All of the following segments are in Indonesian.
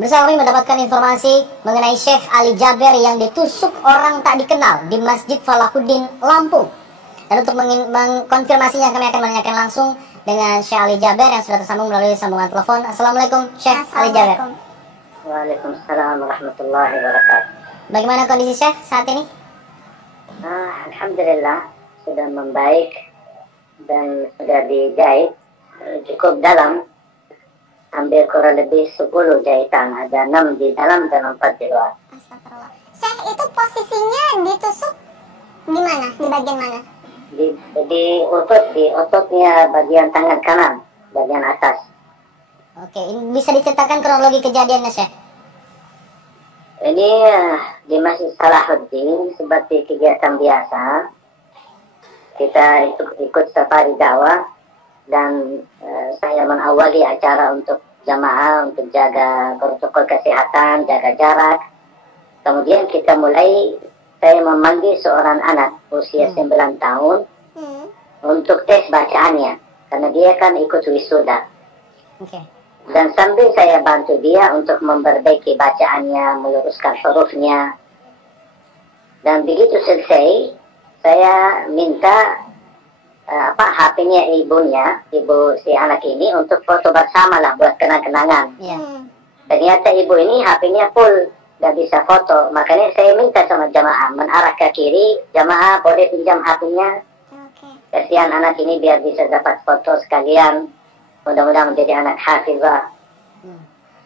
Pemirsa, kami mendapatkan informasi mengenai Syekh Ali Jaber yang ditusuk orang tak dikenal di Masjid Falahuddin, Lampung. Dan untuk mengkonfirmasinya, kami akan menanyakan langsung dengan Syekh Ali Jaber yang sudah tersambung melalui sambungan telepon. Assalamualaikum, Syekh Ali Jaber. Waalaikumsalam warahmatullahi wabarakatuh. Bagaimana kondisi Syekh saat ini? Alhamdulillah sudah membaik dan sudah dijahit cukup dalam. Hampir kurang lebih 10 jahitan, ada 6 di dalam dan 4 di luar. Astagfirullah. Syekh, itu posisinya ditusuk di mana? Di bagian mana? Di ototnya bagian tangan kanan, bagian atas. Oke, ini bisa diceritakan kronologi kejadiannya, Syekh? Ini di Masjid Salahuddin seperti kegiatan biasa. Kita ikut safari dakwah. Dan saya mengawali acara untuk jamaah untuk jaga protokol kesehatan, jaga jarak. Kemudian kita mulai, saya memanggil seorang anak usia 9 tahun untuk tes bacaannya, karena dia kan ikut wisuda. Dan sambil saya bantu dia untuk memperbaiki bacaannya, meluruskan hurufnya. Dan begitu selesai, saya minta HP-nya ibu si anak ini untuk foto bersama lah buat kenang-kenangan. Ternyata ibu ini HP-nya full, gak bisa foto. Makanya saya minta sama jamaah menarah ke kiri, jamaah boleh pinjam HP-nya. Kasihan anak ini biar bisa dapat foto sekalian. Mudah-mudahan menjadi anak hafizah.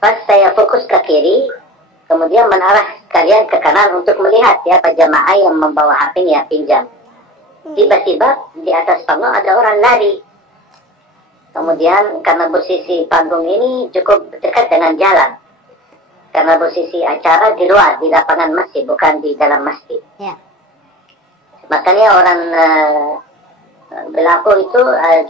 Pas saya fokus ke kiri, kemudian menarah kalian ke kanan untuk melihat siapa jamaah yang membawa HP-nya pinjam. Tiba-tiba di atas panggung ada orang lari. Kemudian karena posisi panggung ini cukup dekat dengan jalan, karena posisi acara di luar, di lapangan masjid, bukan di dalam masjid. Makanya orang berlaku itu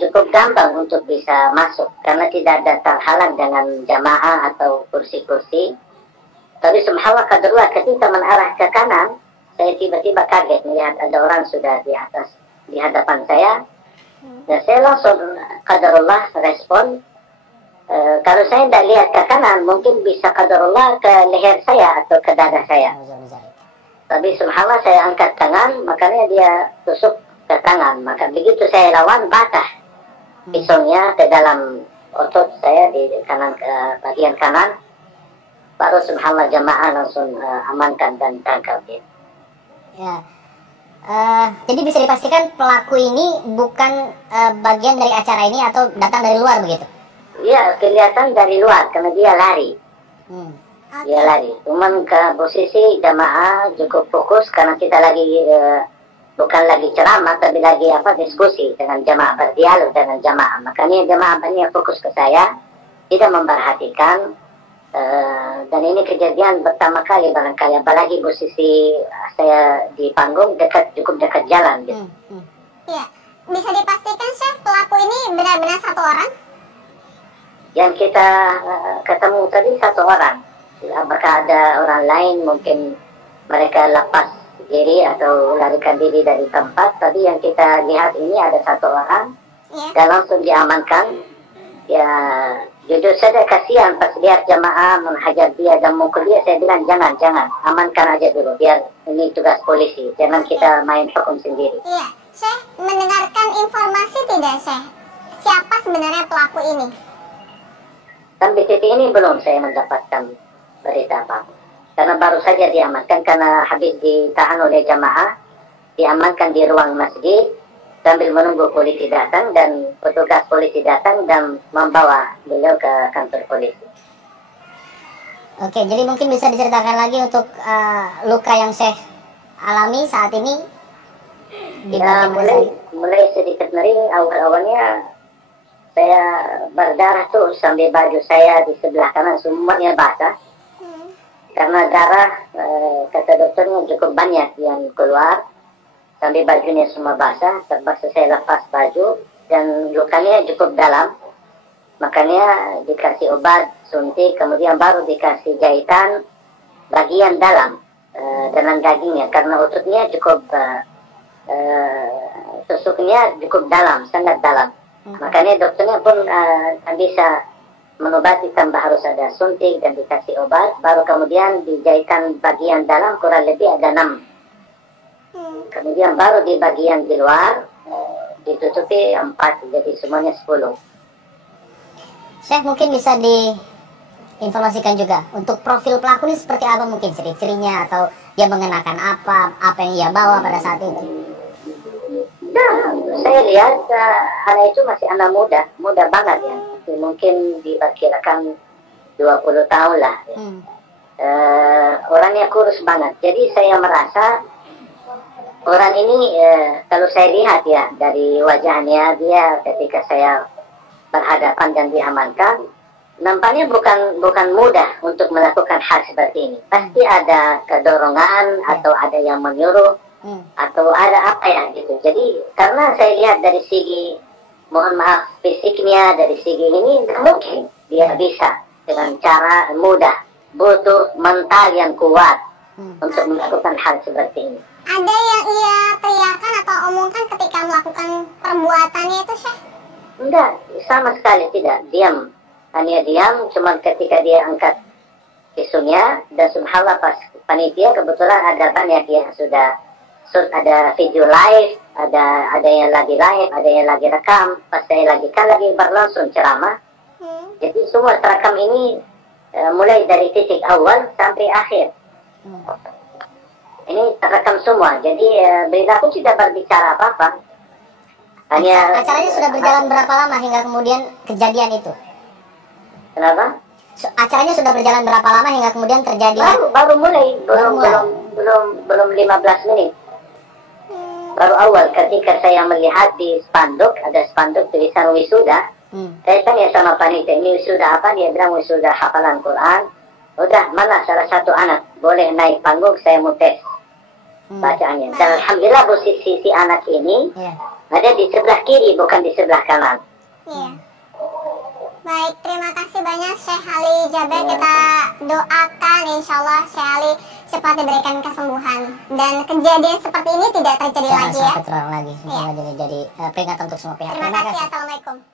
cukup gampang untuk bisa masuk, karena tidak ada terhalang dengan jamaah atau kursi-kursi. Tapi subhanallah qadarullah, ketika menarah ke kanan, saya tiba-tiba kaget melihat ada orang sudah di atas, di hadapan saya. Dan saya langsung qadarullah respon. Kalau saya tidak lihat ke kanan, mungkin bisa qadarullah ke leher saya atau ke dada saya. Tapi subhanallah saya angkat tangan, makanya dia tusuk ke tangan. Maka begitu saya lawan, patah pisaunya ke dalam otot saya di kanan, ke bagian kanan. Baru subhanallah jamaah langsung amankan dan tangkap dia. Jadi bisa dipastikan pelaku ini bukan bagian dari acara ini atau datang dari luar begitu? Iya, kelihatan dari luar karena dia lari. Dia lari. Cuman ke posisi jamaah cukup fokus karena kita lagi bukan lagi ceramah tapi lagi diskusi dengan jamaah, berdialog dengan jamaah. Makanya jamaah banyak fokus ke saya, tidak memperhatikan. Dan ini kejadian pertama kali barangkali, apalagi posisi saya di panggung cukup dekat jalan gitu. Iya, bisa dipastikan Syekh, pelaku ini benar-benar satu orang? Yang kita ketemu tadi satu orang. Apakah ada orang lain, mungkin mereka lepas diri atau larikan diri dari tempat. Tapi yang kita lihat ini ada satu orang dan langsung diamankan. Ya, jujur saja kasihan pas lihat jamaah menghajar dia dan mukul dia. Saya bilang jangan, amankan aja dulu, biar ini tugas polisi, jangan kita main hukum sendiri. Iya, Syekh mendengarkan informasi tidak Syekh? Siapa sebenarnya pelaku ini? Sampai titik ini belum saya mendapatkan berita apa, karena baru saja diamankan, karena habis ditahan oleh jamaah, diamankan di ruang masjid sambil menunggu polisi datang, dan petugas polisi datang dan membawa beliau ke kantor polisi. Oke, jadi mungkin bisa diceritakan lagi untuk luka yang Syekh alami saat ini di ya, mulai sedikit nyeri. Awalnya saya berdarah terus sampai baju saya di sebelah kanan semuanya basah. Karena darah, kata dokternya cukup banyak yang keluar, sampai bajunya semua basah. Terpaksa saya lepas baju dan lukanya cukup dalam. Makanya dikasih obat, suntik, kemudian baru dikasih jahitan bagian dalam dalam dagingnya, karena ototnya cukup tusuknya cukup dalam, sangat dalam. Makanya dokternya pun tak bisa mengobati tanpa harus ada suntik dan dikasih obat, baru kemudian dijahitan bagian dalam kurang lebih ada 6. Kemudian baru di bagian di luar ditutupi 4, jadi semuanya 10. Syekh, mungkin bisa diinformasikan juga untuk profil pelaku ini seperti apa, mungkin ciri-cirinya, atau dia mengenakan apa yang ia bawa pada saat itu. Nah, saya lihat anak itu masih anak muda banget ya. Mungkin diperkirakan 20 tahun lah ya. Orangnya kurus banget. Jadi saya merasa orang ini kalau saya lihat ya dari wajahnya, dia ketika saya berhadapan dan diamankan, nampaknya bukan mudah untuk melakukan hal seperti ini. Pasti ada kedorongan atau ada yang menyuruh atau ada apa ya gitu. Jadi karena saya lihat dari segi, mohon maaf, fisiknya, dari segi ini mungkin dia bisa dengan cara mudah, butuh mental yang kuat untuk melakukan hal seperti ini. Ada yang ia teriakan atau omongkan ketika melakukan perbuatannya itu, Syekh? Enggak, sama sekali tidak. Diam. Hanya diam, cuma ketika dia angkat isunya, dan subhanallah pas panitia kebetulan ada banyak yang sudah ada video live, ada yang lagi live, ada yang lagi rekam. Pas saya lagi berlangsung ceramah. Jadi semua terekam ini mulai dari titik awal sampai akhir. Ini terekam semua. Jadi beliau tidak berbicara apa-apa. Acaranya sudah berjalan berapa lama hingga kemudian kejadian itu? Kenapa? Acaranya sudah berjalan berapa lama hingga kemudian terjadi? Baru mulai, belum 15 menit. Baru awal ketika saya melihat di spanduk, ada spanduk tulisan wisuda. Saya tanya sama panitia, ini wisuda apa? Dia bilang wisuda hafalan Quran. Udah, mana salah satu anak boleh naik panggung, saya mau tes bacaannya. Dan alhamdulillah posisi si anak ini ada di sebelah kiri, bukan di sebelah kanan. Baik, terima kasih banyak Syekh Ali Jaber. Kita doakan insya Allah Syekh Ali cepat diberikan kesembuhan dan kejadian seperti ini tidak terjadi lagi ya. Jangan sampai terulang lagi. Semoga jadi peringatan untuk semua pihak. Terima kasih. Assalamualaikum.